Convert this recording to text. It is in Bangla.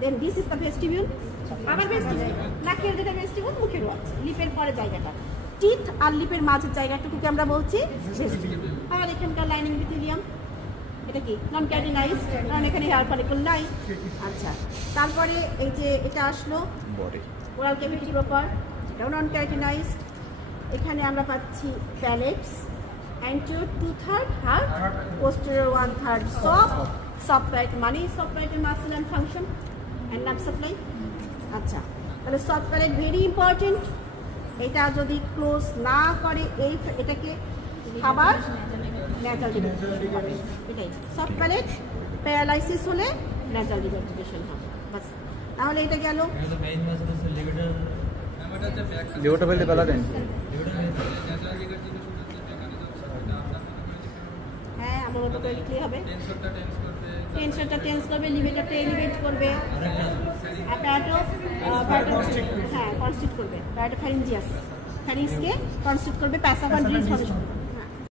Then this is the vestibule. আবার ভেস্টিবিউল, নাকের যেটা ভেস্টিবিউল, মুখেরও আছে, লিপের পরে জায়গাটা, টিথ আর লিপের মাঝের জায়গাটুকুকে আমরা বলছি ভেস্টিবিউল। আর এখানকার লাইনিং ইপিথেলিয়াম, এটা কি নন ক্যারোটিনাইজড, কারণ এখানে হেয়ার ফলিকল নাই। আচ্ছা, তারপরে এই যে এটা আসলো ওরাল ক্যাভিটি প্রপার, এটাও নন ক্যারোটিনাইজড। এখানে আমরা পাচ্ছি pallets, anterior 2/3 heart, posterior 1/3 soft palate মানে soft palate muscle and function and nerve supply। আচ্ছা, তাহলে soft palate ভেরি ইম্পর্টেন্ট। এটা যদি ক্লোজ না করে এটাকে খাবার ন্যাচারাল ডিভাইডেশন হবে, এটাই সফট প্যালেট প্যারালাইসিস হলে ন্যাচারাল ডিভাইডেশন হবে বাস। তাহলে এটা গেল লিভারটা ফেলতে পালা দেন। হ্যাঁ, আমার মতো করে লিখলেই হবে। টেনশনটা টেন্স করবে, লিভারটা এলিভেট করবে, অ্যাপারেটো হ্যাঁ কনস্ট্রিক্ট করবে, অ্যাপারেটো ফ্যারিঞ্জিয়াস ফ্যারিংসকে কনস্ট্রিক্ট করবে, প্যাসাভান্ট্রিজ ফর্মেশন করবে।